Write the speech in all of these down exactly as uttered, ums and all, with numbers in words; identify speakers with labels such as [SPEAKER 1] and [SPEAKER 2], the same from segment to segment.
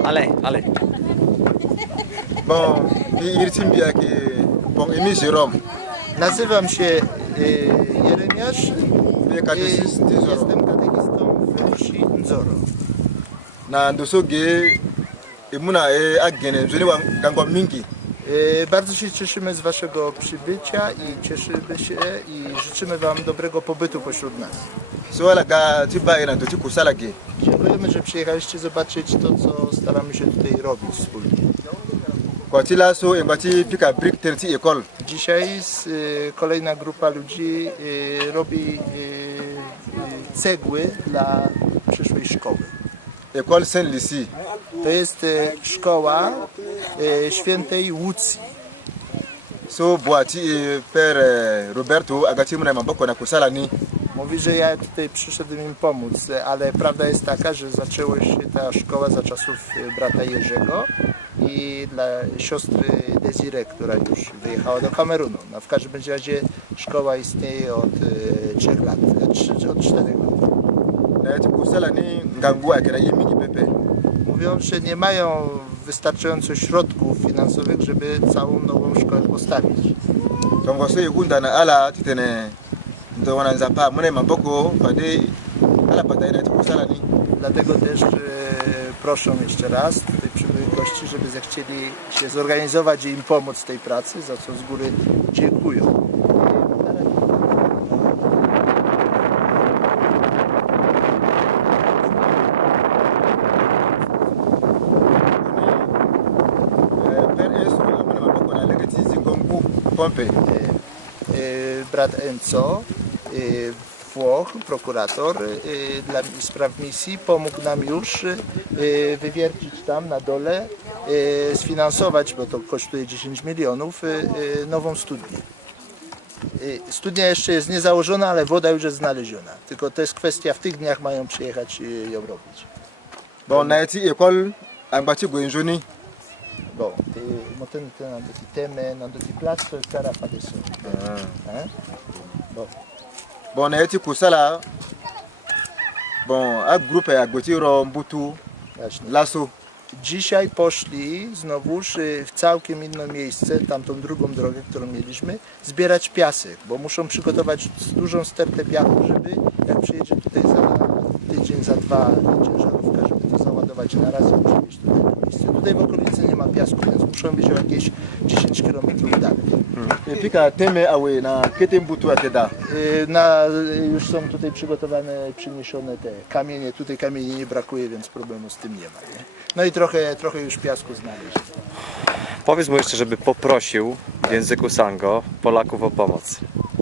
[SPEAKER 1] Ale, ale.
[SPEAKER 2] Bon, irtimbi jaki bon imi Jérôme.
[SPEAKER 3] Nazywam się y, Jeremiasz
[SPEAKER 2] Be
[SPEAKER 3] i
[SPEAKER 2] katechist Nzoro.
[SPEAKER 3] jestem katechistą w wsi Nzoro.
[SPEAKER 2] Na ndoso ge imuna e agene zuni wa gangwa mingi.
[SPEAKER 3] Y, Bardzo się cieszymy z waszego przybycia i cieszymy się i życzymy wam dobrego pobytu pośród nas.
[SPEAKER 2] So wala ga tiba ina to ti kusala ge.
[SPEAKER 3] Dziękujemy, że przyjechaliście zobaczyć to, co staramy się tutaj robić wspólnie.
[SPEAKER 2] Kwa tila so embati pika brick terti école.
[SPEAKER 3] Dzisiaj z, y, kolejna grupa ludzi y, robi y, y, cegły dla przyszłej szkoły.
[SPEAKER 2] École Saint-Lucie.
[SPEAKER 3] To jest y, szkoła y, świętej Łucji.
[SPEAKER 2] So boati e père eh, Roberto agati muna maboko na kusala ni.
[SPEAKER 3] Mówi, że ja tutaj przyszedłem im pomóc, ale prawda jest taka, że zaczęła się ta szkoła za czasów y, brata Jerzego i dla siostry Desire, która już wyjechała do Kamerunu. No, w każdym razie szkoła istnieje od y, trzech lat, trzy, od czterech lat.
[SPEAKER 2] Na ti kusala ni ngangu akira yimigi pepe.
[SPEAKER 3] Mówią, że nie mają wystarczająco środków finansowych, żeby całą nową szkołę postawić.
[SPEAKER 2] Tongo so yunda na ala titene ndo wana nzapa muna maboko pade ala pata ina ti kusala ni.
[SPEAKER 3] Dlatego też e, proszę jeszcze raz tutaj przybyłych gości, żeby zechcieli się zorganizować i im pomóc w tej pracy, za co z góry dziękuję.
[SPEAKER 2] Pompe.
[SPEAKER 3] E, e, brat Enzo, e, Włoch, prokurator e, dla spraw misji, pomógł nam już e, wywiercić tam na dole, e, sfinansować, bo to kosztuje dziesięć milionów, e, e, nową studnię. E, studnia jeszcze jest nie założona, ale woda już jest znaleziona. Tylko to jest kwestia, w tych dniach mają przyjechać e, ją robić.
[SPEAKER 2] Bon na ti école angbati gwenjoni.
[SPEAKER 3] Bon, te, mo ten, ten, nando ti teme, nando ti placo, cara adesso. Eh? Bon.
[SPEAKER 2] Bon na ti kusala. Bon a grupę agboti ro mbutu
[SPEAKER 3] Właśnie.
[SPEAKER 2] lasu.
[SPEAKER 3] Dzisiaj poszli znowuż y, w całkiem inne miejsce, tamtą drugą drogę, którą mieliśmy, zbierać piasek, bo muszą przygotować dużą stertę piachu, żeby jak przyjedzie tutaj za tydzień, za dwa ciężarówka, żeby to załadować na raz i przywieźć tutaj na miejsce. Tutaj w okolicy nie ma piasku, więc muszą być o jakieś dziesięć kilometrów dalej.
[SPEAKER 2] E pika teme awe na kete mbutu ateda.
[SPEAKER 3] Y, Na, y, już są tutaj przygotowane, przyniesione te kamienie, tutaj kamieni nie brakuje, więc problemu z tym nie ma. Nie? No i trochę, trochę już piasku znaleźć.
[SPEAKER 1] Powiedz mu jeszcze, żeby poprosił w języku Sango Polaków o pomoc.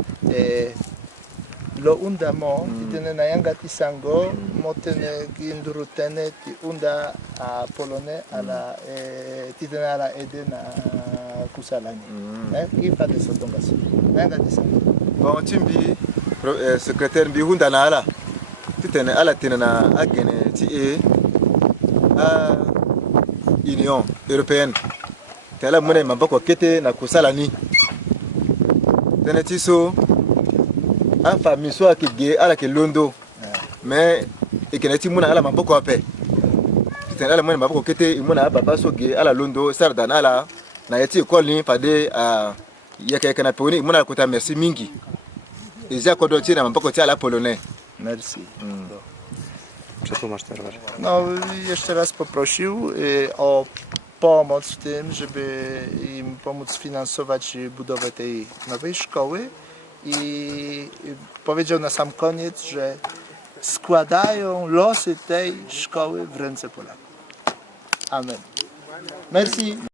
[SPEAKER 3] E, lo unda mo, ti tene na yanga ti Sango, mo tene ginduru tene ti unda a polone ala e, ti tene ala ede na kusalani. Eh, ki fate sotongaso. Na yanga ti Sango.
[SPEAKER 2] Bon timbi eh, secrétaire bi hunda na ala. Titene ala tene na agene ti e a Union européenne. Tela mune maboko kete na kusala ni. Tene ti so a fa miso akige ala ke londo. Mais ikene ti muna ala maboko ape. Tene ala mune maboko kete imuna baba so ge ala londo sarda na ala na yeti école ni pade a yake kana poni imuna kota merci mingi. Eza kodo ti na maboko ti ala polonais.
[SPEAKER 3] Merci.
[SPEAKER 2] Mm.
[SPEAKER 1] Przetłumacz teraz.
[SPEAKER 3] No, jeszcze raz poprosił y, o pomoc w tym, żeby im pomóc sfinansować budowę tej nowej szkoły i y, powiedział na sam koniec, że składają losy tej szkoły w ręce Polaków. Amen. Merci.